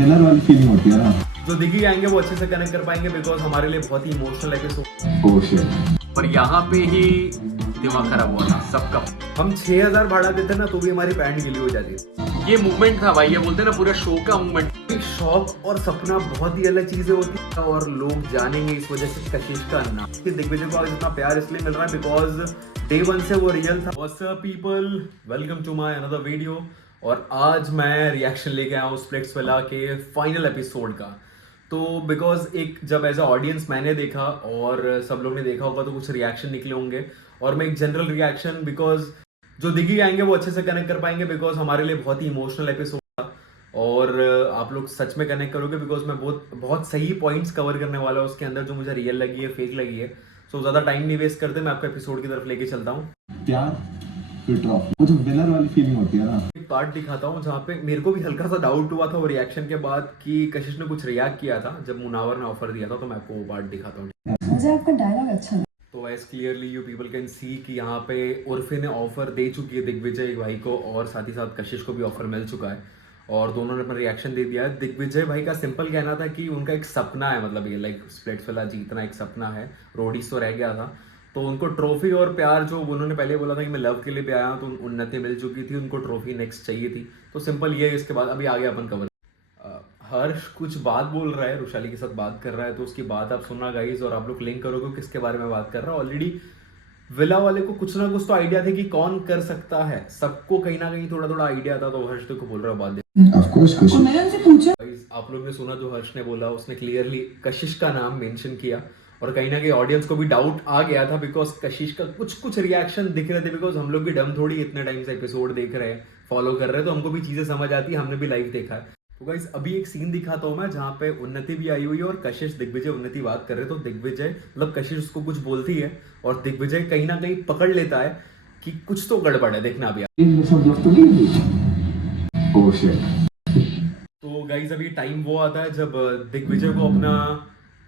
Trailer वाली feeling होती है ना। जो दिखी आएंगे वो अच्छे से कनेक्ट कर पाएंगे बिकॉज हमारे लिए बहुत ही इमोशनल एपिसोड। Oh shit. पर यहाँ पे ही दिमाग खराब हुआ था सबका। हम 6000 भाड़ा देते ना तो भी हमारी पैंट गीली हो जाती ये मूवमेंट था भाई, ये बोलते हैं ना पूरा शो का मूवमेंट। है। शौक और सपना बहुत ही अलग चीजें होती है और लोग जानेंगे इस वजह से कशिश का नाम। दिग्विजय को आज इतना प्यार इसलिए मिल रहा है बिकॉज डे वन से वो रियल था। What's up people, welcome to my another video. और आज मैं रिएक्शन लेके आया हूँ स्प्लिट्सविला के फाइनल एपिसोड का। तो बिकॉज एक जब एज अ ऑडियंस मैंने देखा और सब लोग ने देखा होगा तो कुछ रिएक्शन निकले होंगे और मैं एक जनरल रिएक्शन बिकॉज जो दिखी आएंगे वो अच्छे से कनेक्ट कर पाएंगे बिकॉज हमारे लिए बहुत ही इमोशनल एपिसोड था और आप लोग सच में कनेक्ट करोगे बिकॉज मैं बहुत बहुत सही पॉइंट्स कवर करने वाला हूँ उसके अंदर जो मुझे रियल लगी है, फेक लगी है। सो ज़्यादा टाइम नहीं वेस्ट करते, मैं आपको एपिसोड की तरफ लेके चलता हूँ। प्यार फिर ट्रॉफी, वो जो विनर वाली फीलिंग होती है ना। एक पार्ट दिखाता हूँ जहाँ पे मेरे को भी हल्का सा डाउट हुआ था वो रिएक्शन के बाद कि कशिश ने कुछ रिएक्ट किया था जब मुनावर ने ऑफर दिया था, तो मैं आपको वो पार्ट दिखाता हूँ। मुझे आपका डायलॉग अच्छा लगा। तो as clearly you people can see कि यहाँ पे उर्फी ने ऑफर दे चुकी है दिग्विजय भाई को और साथ ही साथ कशिश को भी ऑफर मिल चुका है और दोनों ने अपना रिएक्शन दे दिया है। दिग्विजय भाई का सिंपल कहना था कि उनका एक सपना है, मतलब ये लाइक स्प्लिट्सविला जीतना एक सपना है, रोडीज तो रह गया था। तो उनको ट्रॉफी और प्यार जो उन्होंने पहले बोला था कि मैं लव के लिए भी आया हूँ तो उन्नति मिल चुकी थी, उनको ट्रॉफी नेक्स्ट चाहिए थी। तो सिंपल ये है। इसके बाद अभी आगे अपन कवर। हर्ष कुछ बात बोल रहा है, रुशाली के साथ बात कर रहा है तो उसकी बात आप सुनना गाइज और आप लोग लिंक करोगे किसके बारे में बात कर रहा है। ऑलरेडी विला वाले को कुछ ना कुछ तो आइडिया थे कि कौन कर सकता है, सबको कहीं ना कहीं थोड़ा थोड़ा आइडिया था। तो हर्ष को बोल रहा है बात दे। ऑफ कोर्स खुश। और मैंने उनसे पूछा गाइस आप लोग ने सुना जो हर्ष ने बोला, उसने क्लियरली कशिश का नाम मेंशन किया और कहीं ना कहीं ऑडियंस को भी डाउट आ गया था बिकॉज कशिश का कुछ कुछ रिएक्शन दिख रहे थे बिकॉज हम लोग भी डम थोड़ी इतने टाइम से एपिसोड देख रहे हैं, फॉलो कर रहे हैं, तो हमको भी चीजें समझ आती है, हमने भी लाइव देखा है। तो गाइस अभी एक सीन दिखाता हूँ मैं जहाँ पे उन्नति भी आई हुई है और कशिश दिग्विजय उन्नति बात कर रहे हैं। तो दिग्विजय मतलब कशिश उसको कुछ बोलती है और दिग्विजय कहीं ना कहीं पकड़ लेता है कि कुछ तो गड़बड़ है, देखना अभी। Oh shit. तो गाइज अभी टाइम वो आता है जब दिग्विजय को अपना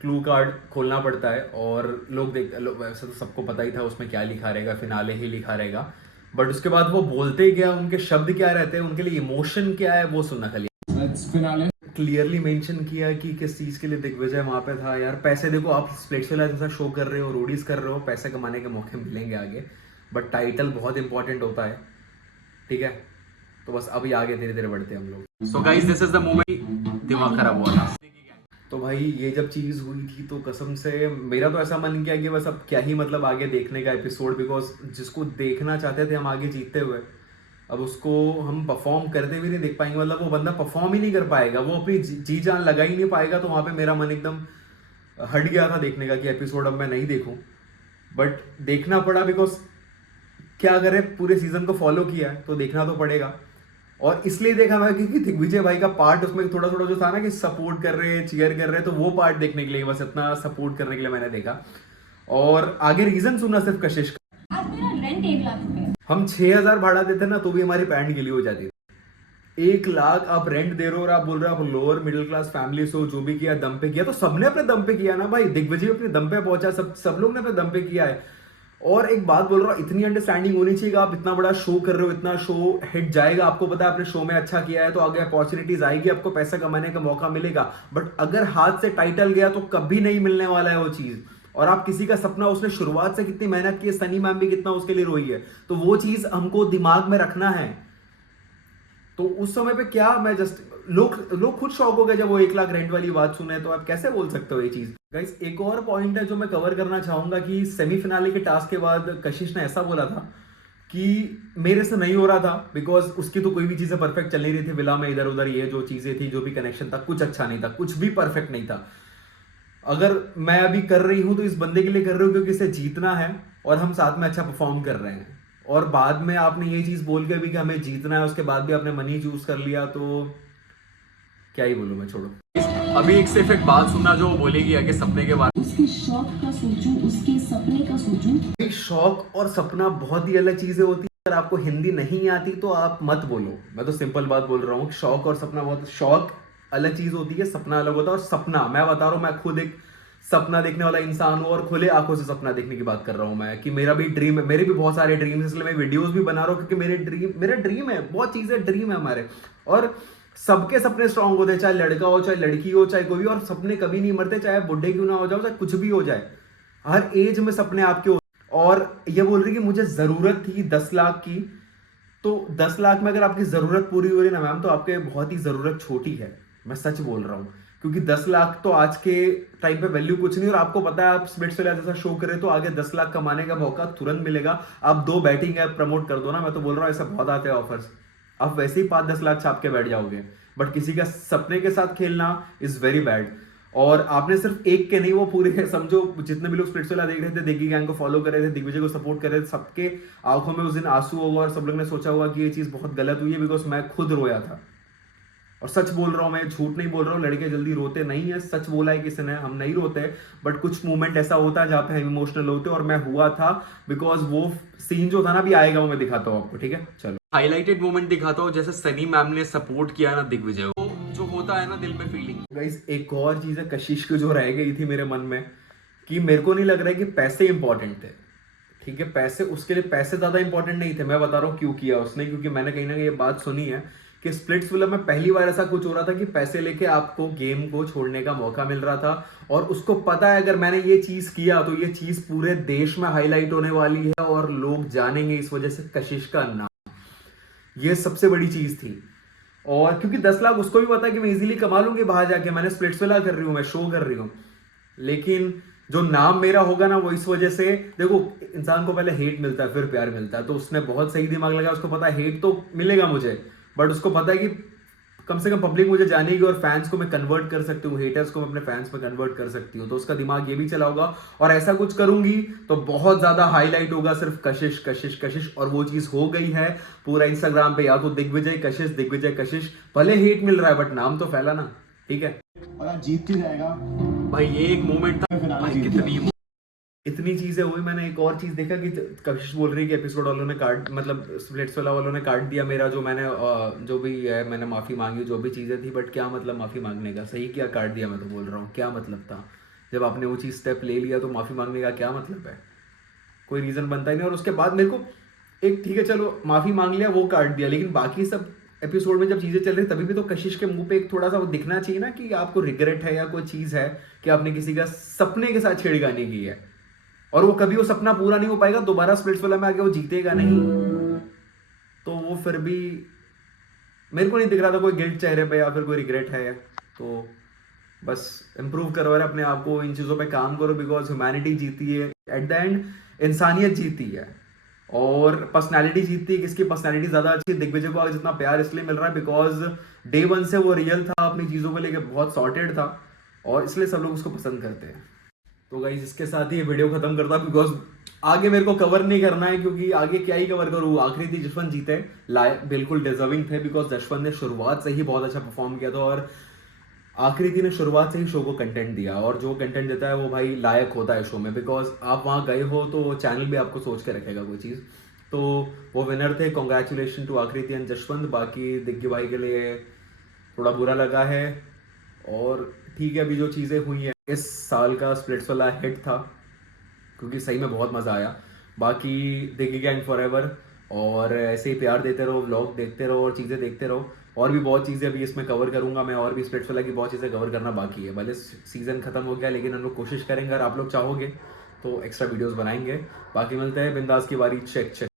क्लू कार्ड खोलना पड़ता है और वैसे तो सबको पता ही था उसमें क्या लिखा रहेगा, फिनाले ही लिखा रहेगा, बट उसके बाद वो बोलते क्या, उनके शब्द क्या रहते हैं, उनके लिए इमोशन क्या है वो सुनना। खाली क्लियरली मेंशन किया कि किस चीज के लिए दिग्विजय वहां पे था। यार पैसे देखो, आप स्प्लिट्सविला जैसा शो कर रहे हो, रोडीज कर रहे हो, पैसे कमाने के मौके मिलेंगे आगे, बट टाइटल बहुत इंपॉर्टेंट होता है, ठीक है। तो बस अभी आगे धीरे धीरे बढ़ते हैं हम लोग। So guys this is the movement, दिमाग खराब हुआ था। तो भाई ये जब चीज़ हुई थी तो कसम से मेरा तो ऐसा मन किया कि बस अब क्या ही मतलब आगे देखने का एपिसोड, बिकॉज जिसको देखना चाहते थे हम आगे जीतते हुए, अब उसको हम परफॉर्म करते भी नहीं देख पाएंगे, मतलब वो बंदा परफॉर्म ही नहीं कर पाएगा, वो अपनी जी जान लगा ही नहीं पाएगा। तो वहाँ पे मेरा मन एकदम हट गया था देखने का कि एपिसोड अब मैं नहीं देखूँ, बट देखना पड़ा बिकॉज क्या करें, पूरे सीजन को फॉलो किया है तो देखना तो पड़ेगा। और इसलिए देखा मैं क्योंकि दिग्विजय भाई का पार्ट उसमें थोड़ा थोड़ा जो था ना कि सपोर्ट कर रहे हैं, चीयर कर रहे हैं, तो वो पार्ट देखने के लिए, बस इतना सपोर्ट करने के लिए मैंने देखा। और आगे रीजन सुना सिर्फ कशिश का। आज मेरा रेंट 1 लाख रुपए है। हम 6000 भाड़ा देते ना तो भी हमारी पैंट गिली हो जाती है। 1 लाख आप रेंट दे रहे हो और आप बोल रहे हो आप लोअर मिडिल क्लास फैमिली से हो, जो भी किया दम पे किया, तो सबने अपने दम पे किया ना भाई। दिग्विजय अपने दम पे पहुंचा, सब लोग ने अपने दम पे किया है। और एक बात बोल रहा हूँ, इतनी अंडरस्टैंडिंग होनी चाहिए कि आप इतना बड़ा शो कर रहे हो, इतना शो हिट जाएगा, आपको पता है आपने शो में अच्छा किया है तो आगे अपॉर्चुनिटीज आएगी, आपको पैसा कमाने का मौका मिलेगा, बट अगर हाथ से टाइटल गया तो कभी नहीं मिलने वाला है वो चीज। और आप किसी का सपना, उसने शुरुआत से कितनी मेहनत की है, सनी मैम भी कितना उसके लिए रोई है, तो वो चीज हमको दिमाग में रखना है। तो उस समय पे क्या मैं जस्ट लोग खुद शॉक हो गए जब वो 1 लाख रेंट वाली बात सुने, तो आप कैसे बोल सकते हो ये चीज। गाइस एक और पॉइंट है जो मैं कवर करना चाहूंगा कि सेमीफिनाले के टास्क के बाद कशिश ने ऐसा बोला था कि मेरे से नहीं हो रहा था बिकॉज उसकी तो कोई भी चीजें परफेक्ट चल नहीं रही थी विला में, इधर उधर ये जो चीजें थी, जो भी कनेक्शन था, कुछ अच्छा नहीं था, कुछ भी परफेक्ट नहीं था। अगर मैं अभी कर रही हूं तो इस बंदे के लिए कर रही हूँ क्योंकि इसे जीतना है और हम साथ में अच्छा परफॉर्म कर रहे हैं। और बाद में आपने ये चीज बोल के भी कि हमें जीतना है, उसके बाद भी आपने मनी चूज कर लिया, तो क्या ही बोलूं मैं, छोड़ो। अभी एक सिर्फ एक बात सुनना जो वो बोलेगी आगे सपने के बारे उसके शौक का सोचूं, उसके सपने का सोचूं। शौक और सपना बहुत ही अलग चीजें होती है। अगर आपको हिंदी नहीं आती तो आप मत बोलो, मैं तो सिंपल बात बोल रहा हूँ। शौक और सपना बहुत, शौक अलग चीज होती है, सपना अलग होता है। और सपना मैं बता रहा हूँ, मैं खुद एक सपना देखने वाला इंसान हूँ और खुले आंखों से सपना देखने की बात कर रहा हूँ मैं, कि मेरा भी ड्रीम है, मेरे भी बहुत सारे ड्रीम है, इसलिए मैं वीडियोस भी बना रहा हूँ क्योंकि मेरा ड्रीम है, बहुत चीजें ड्रीम है हमारे। और सबके सपने स्ट्रांग होते हैं, चाहे लड़का हो चाहे लड़की हो चाहे कोई भी, और सपने कभी नहीं मरते, चाहे बुढ़े क्यों ना हो जाओ, चाहे कुछ भी हो जाए, हर एज में सपने आपके हो। और ये बोल रही कि मुझे जरूरत थी 10 लाख की, तो 10 लाख में अगर आपकी जरूरत पूरी हो रही है ना मैम, तो आपके बहुत ही जरूरत छोटी है, मैं सच बोल रहा हूँ। क्योंकि 10 लाख तो आज के टाइम पे वैल्यू कुछ नहीं, और आपको पता है आप स्प्लिट्सविला जैसा शो करें तो आगे 10 लाख कमाने का मौका तुरंत मिलेगा। आप 2 बैटिंग ऐप प्रमोट कर दो ना, मैं तो बोल रहा हूँ ऐसा बहुत आते हैं ऑफर्स, आप वैसे ही 5-10 लाख छाप के बैठ जाओगे। बट किसी का सपने के साथ खेलना इज वेरी बैड। और आपने सिर्फ एक के नहीं, वो पूरे समझो जितने भी लोग स्प्लिट्सविला देख रहे थे, दिग्गी गैंग को फॉलो कर रहे थे, दिग्विजय को सपोर्ट कर रहे थे, सबके आंखों में उस दिन आंसू होगा, और सब लोग ने सोचा होगा कि ये चीज बहुत गलत हुई है, बिकॉज मैं खुद रोया था। और सच बोल रहा हूँ, मैं झूठ नहीं बोल रहा हूँ, लड़के जल्दी रोते नहीं है, सच बोला है किसी ने, हम नहीं रोते, बट कुछ मोमेंट ऐसा होता है जहाँ पे हम इमोशनल होते हैं, और मैं हुआ था, बिकॉज वो सीन जो था ना अभी आएगा, वो मैं दिखाता हूँ आपको, ठीक है चलो। हाईलाइटेड मोमेंट दिखाता हूँ, जैसे सनी मैम ने सपोर्ट किया ना दिग्विजय को, जो होता है ना दिल में फीलिंग। गाइस एक और चीज है कशिश की जो रह गई थी मेरे मन में, कि मेरे को नहीं लग रहा है कि पैसे इंपॉर्टेंट थे, ठीक है, पैसे उसके लिए पैसे ज्यादा इंपॉर्टेंट नहीं थे। मैं बता रहा हूँ क्यों किया उसने, क्योंकि मैंने कहीं ना कहीं ये बात सुनी है कि स्प्लिट्सविला में पहली बार ऐसा कुछ हो रहा था कि पैसे लेके आपको गेम को छोड़ने का मौका मिल रहा था, और उसको पता है अगर मैंने ये चीज किया तो ये चीज पूरे देश में हाईलाइट होने वाली है, और लोग जानेंगे इस वजह से कशिश का नाम। ये सबसे बड़ी चीज थी। और क्योंकि 10 लाख उसको भी पता है कि मैं इजीली कमा लूंगी बाहर जाके, मैंने स्प्लिट्सविला कर रही हूँ, मैं शो कर रही हूँ, लेकिन जो नाम मेरा होगा ना वो इस वजह से, देखो इंसान को पहले हेट मिलता है फिर प्यार मिलता है, तो उसने बहुत सही दिमाग लगाया, उसको पता है हेट तो मिलेगा मुझे, बट उसको पता है कि कम से कम पब्लिक मुझे जानेगी, और फैंस को मैं कन्वर्ट कर सकती हूँ, हेटर्स को मैं अपने फैंस में कन्वर्ट कर सकती हूँ, तो उसका दिमाग ये भी चला होगा। और ऐसा कुछ करूंगी तो बहुत ज्यादा हाईलाइट होगा सिर्फ कशिश कशिश कशिश, और वो चीज हो गई है। पूरा इंस्टाग्राम पे या तो दिग्विजय कशिश दिग्विजय कशिश, भले हेट मिल रहा है बट नाम तो फैला ना, ठीक है। और आज जीत ही जाएगा। भाई ये एक मोमेंट था, फिनाले भाई जीत कितनी इतनी चीजें हुई। मैंने एक और चीज देखा कि कशिश बोल रही है कि एपिसोड वालों ने काट, मतलब स्प्लिट्सविला वालों ने काट दिया मेरा जो मैंने जो भी है मैंने माफी मांगी, जो भी चीजें थी, बट क्या मतलब माफी मांगने का, सही किया काट दिया, मैं तो बोल रहा हूँ क्या मतलब था, जब आपने वो चीज स्टेप ले लिया तो माफी मांगने का क्या मतलब है, कोई रीजन बनता ही नहीं। और उसके बाद मेरे को एक, ठीक है चलो माफी मांग लिया, वो काट दिया, लेकिन बाकी सब एपिसोड में जब चीजें चल रही तभी भी तो कशिश के मुंह पे एक थोड़ा सा वो दिखना चाहिए ना कि आपको रिग्रेट है या कोई चीज है कि आपने किसी का सपने के साथ छेड़खानी की है, और वो कभी वो सपना पूरा नहीं हो पाएगा, दोबारा स्प्लिट्सविला में आके वो जीतेगा नहीं, तो वो फिर भी मेरे को नहीं दिख रहा था कोई गिल्ट चेहरे पे या फिर कोई रिग्रेट है। तो बस इंप्रूव करो यार अपने आप को, इन चीज़ों पे काम करो, बिकॉज ह्यूमैनिटी जीती है एट द एंड, इंसानियत जीती है, और पर्सनैलिटी जीतती है। किसकी पर्सनैलिटी ज़्यादा अच्छी है? दिग्विजय को आज जितना प्यार इसलिए मिल रहा है बिकॉज डे 1 से वो रियल था, अपनी चीज़ों को लेकर बहुत सॉर्टेड था, और इसलिए सब लोग उसको पसंद करते हैं। तो गाइस इसके साथ ही ये वीडियो खत्म करता हूं, बिकॉज आगे मेरे को कवर नहीं करना है, क्योंकि आगे क्या ही कवर करूँ। आखिरी थी जशवंत जीते, लायक बिल्कुल डिजर्विंग थे, बिकॉज जशवंत ने शुरुआत से ही बहुत अच्छा परफॉर्म किया था, और आखिरी थी ने शुरुआत से ही शो को कंटेंट दिया, और जो कंटेंट देता है वो भाई लायक होता है शो में, बिकॉज आप वहाँ गए हो तो चैनल भी आपको सोच के रखेगा कोई चीज़। तो वो विनर थे, कॉन्ग्रेचुलेशन टू आकृति एंड जशवंत। बाकी दिग्गी भाई के लिए थोड़ा बुरा लगा है, और ठीक है अभी जो चीज़ें हुई हैं, इस साल का स्प्लिट्सविला हिट था, क्योंकि सही में बहुत मज़ा आया। बाकी दिग्गी गैंग फॉरएवर, और ऐसे ही प्यार देते रहो, व्लॉग देखते रहो और चीज़ें देखते रहो, और भी बहुत चीज़ें अभी इसमें कवर करूंगा मैं, और भी स्प्लिट्सविला की बहुत चीज़ें कवर करना बाकी है। भले सीज़न खत्म हो गया, लेकिन हम लोग कोशिश करेंगे, अगर आप लोग चाहोगे तो एक्स्ट्रा वीडियोस बनाएंगे। बाकी मिलते हैं बिंदास की बारी, चेक चेक।